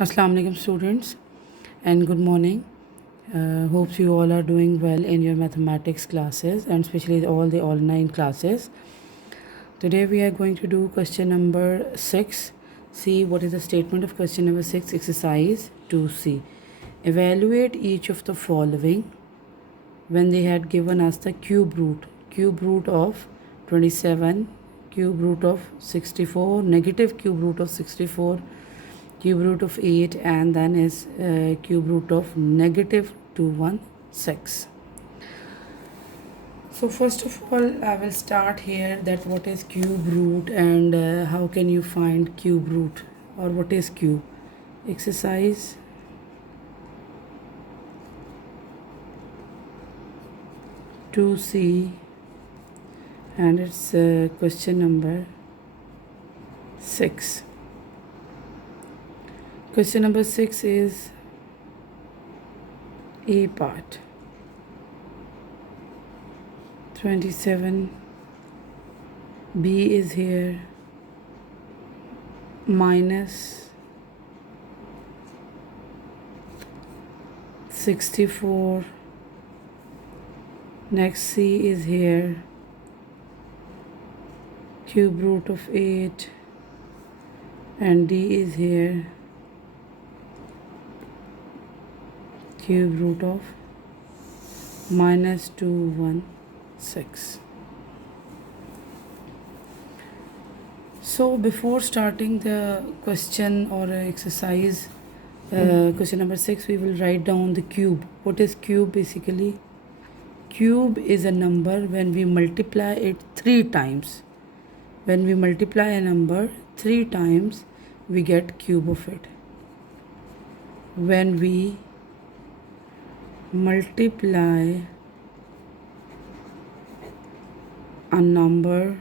Assalamu alaikum students and good morning. Hopes you all are doing well in your mathematics classes and especially all the online classes. Today we are going to do question number 6. See what is the statement of question number 6, exercise 2C. Evaluate each of the following when they had given us the cube root of 27, cube root of 64, negative cube root of 64, cube root of 8, and then is cube root of negative 216. So first of all I will start here that what is cube root and how can you find cube root or what is cube. Exercise to C and it's question number 6. Question number 6 is A part. 27. B is here. Minus 64. Next C is here. Cube root of 8. And D is here. Cube root of minus 216. So before starting the question or exercise, question number 6, we will write down the cube. What is cube basically? Cube is a number when we multiply it 3 times. When we multiply a number 3 times, we get cube of it. When we multiply a number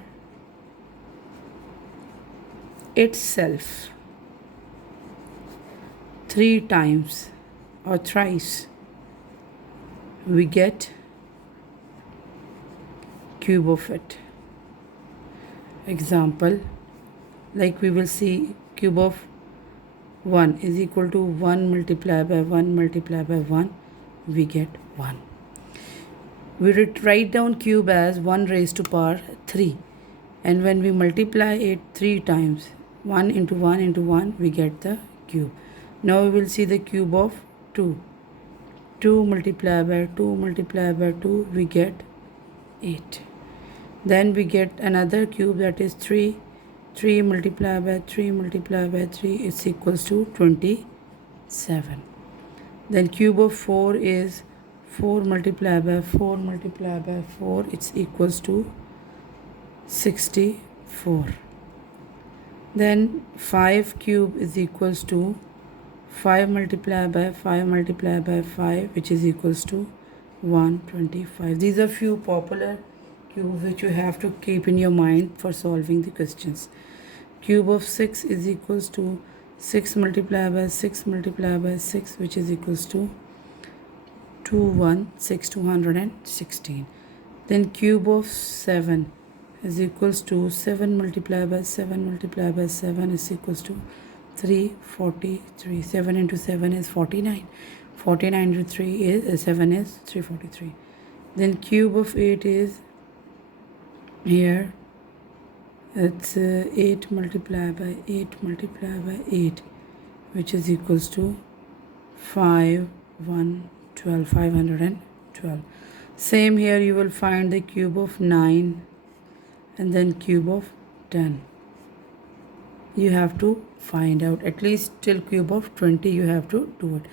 itself 3 times or thrice, we get cube of it. Example, like we will see cube of 1 is equal to 1 multiplied by 1 multiplied by 1, we get 1. We write down cube as 1 raised to power 3, and when we multiply it 3 times, 1 into 1 into 1, we get the cube. Now we will see the cube of 2. 2 multiplied by 2 multiplied by 2, we get 8. Then we get another cube, that is 3. 3 multiplied by 3 multiplied by 3 is equals to 27. Then cube of 4 is 4 multiplied by 4 multiplied by 4, it's equals to 64. Then 5 cube is equals to 5 multiplied by 5 multiplied by 5, which is equals to 125. These are few popular cubes which you have to keep in your mind for solving the questions. Cube of 6 is equals to 6 multiplied by 6 multiplied by 6, which is equals to 216. Then cube of 7 is equals to 7 multiplied by 7 multiplied by 7 is equals to 343. 7 into 7 is 49. 49 into 3 is 7 is 343. Then cube of 8 is here, it's 8 multiplied by 8 multiplied by 8, which is equals to 512. Same here, you will find the cube of 9 and then cube of 10. You have to find out at least till cube of 20, you have to do it.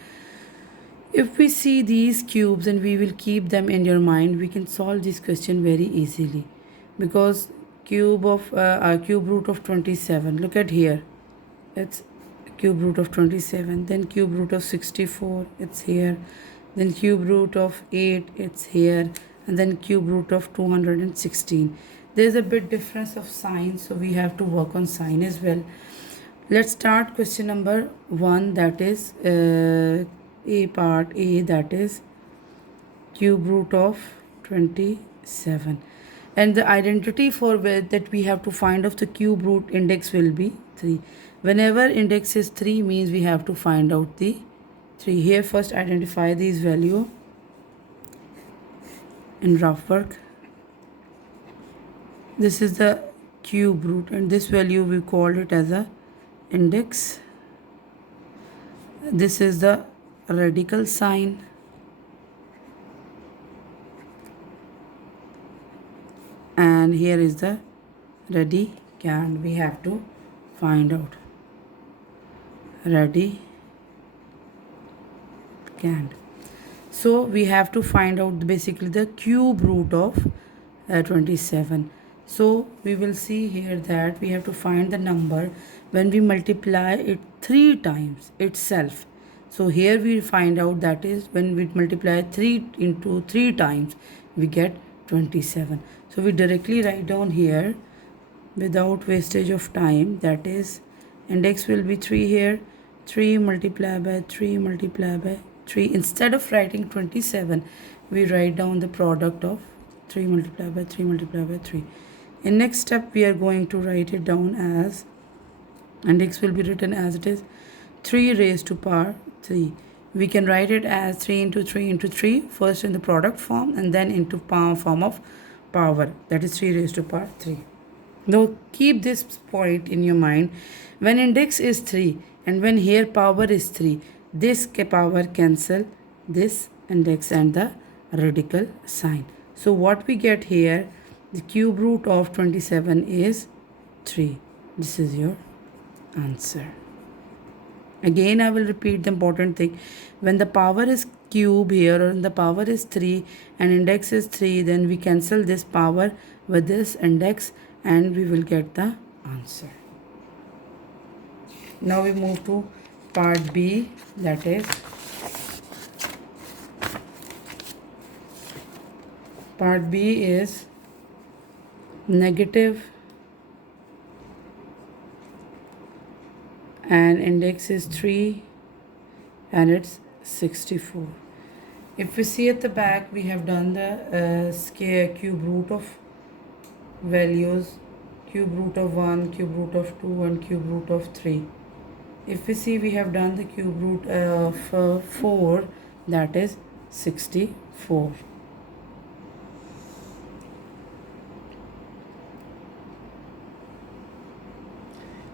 If we see these cubes and we will keep them in your mind, we can solve this question very easily, because cube root of 27, look at here, it's cube root of 27. Then cube root of 64, it's here. Then cube root of 8, it's here. And then cube root of 216. There's a bit difference of sign, so we have to work on sign as well. Let's start question number 1, that is A part A, that is cube root of 27. And the identity for that we have to find of the cube root index will be 3. Whenever index is 3 means we have to find out the 3. Here first identify these value in rough work. This is the cube root and this value we called it as a index. This is the radical sign. And here is the radicand. We have to find out radicand. So we have to find out basically the cube root of 27. So we will see here that we have to find the number when we multiply it 3 times itself. So here we find out that is when we multiply 3 into 3 times we get 27. So we directly write down here without wastage of time, that is index will be 3 here, 3 multiplied by 3 multiplied by 3. Instead of writing 27 we write down the product of 3 multiplied by 3 multiplied by 3. In next step we are going to write it down as index will be written as it is 3 raised to power 3. We can write it as 3 into 3 into 3 first in the product form and then into form of power, that is 3 raised to power 3. Now keep this point in your mind. When index is 3 and when here power is 3, this power cancel this index and the radical sign. So what we get here, the cube root of 27 is 3. This is your answer. Again I will repeat the important thing. When the power is cube here or the power is 3 and index is 3, then we cancel this power with this index and we will get the answer. Now we move to part B, that is part B is negative and index is 3 and it's 64. If we see at the back, we have done the cube root of values, cube root of 1, cube root of 2 and cube root of 3. If we see, we have done the cube root of 4, that is 64.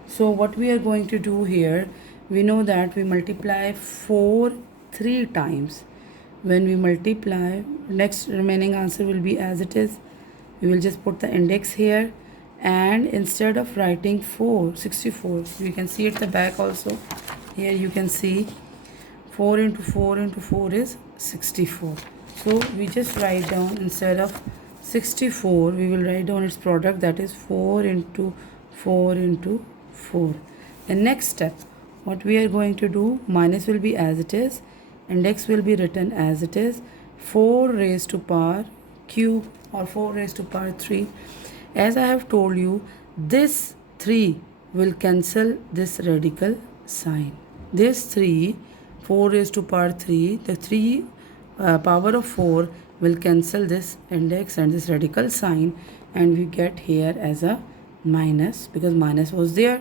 So what we are going to do here, we know that we multiply 4 3 times. When we multiply, next remaining answer will be as it is. We will just put the index here, and instead of writing 64, you can see at the back also. Here you can see 4 into 4 into 4 is 64. So we just write down, instead of 64, we will write down its product, that is 4 into 4 into 4. The next step, what we are going to do, minus will be as it is, index will be written as it is, 4 raised to power cube or 4 raised to power 3. As I have told you, this 3 will cancel this radical sign. This 3, 4 raised to power 3, the 3 power of 4 will cancel this index and this radical sign, and we get here as a minus, because minus was there.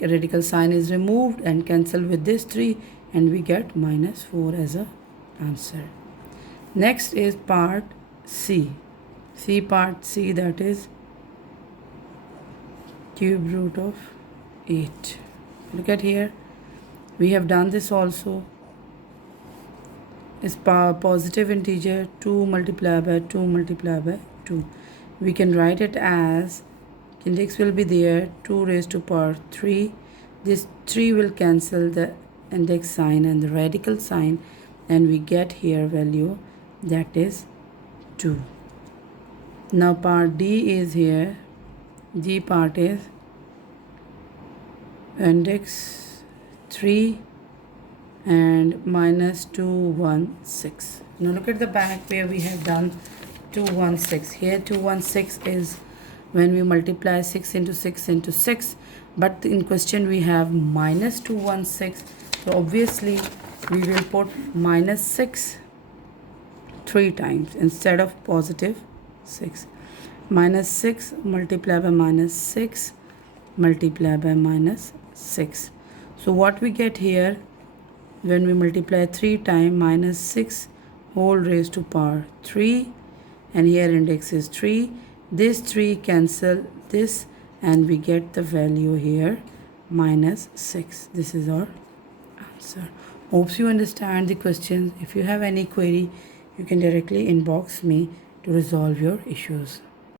A radical sign is removed and cancel with this 3, and we get minus 4 as a answer. Next is part C. Part C, that is cube root of 8. Look at here. We have done this also. Is positive integer 2 multiplied by 2 multiplied by 2. We can write it as, index will be there, 2 raised to power 3. This 3 will cancel the index sign and the radical sign, and we get here value, that is 2. Now part D is here. D part is index 3 and minus 216. Now look at the back where we have done 216. Here 216 is when we multiply 6 into 6 into 6, but in question we have minus 216. So obviously we will put minus 6 3 times instead of positive 6. Minus 6 multiplied by minus 6 multiplied by minus 6. So what we get here, when we multiply 3 times minus 6 whole raised to power 3, and here index is 3. This 3 cancel this and we get the value here minus 6. This is our answer. Hopes you understand the question. If you have any query, you can directly inbox me to resolve your issues.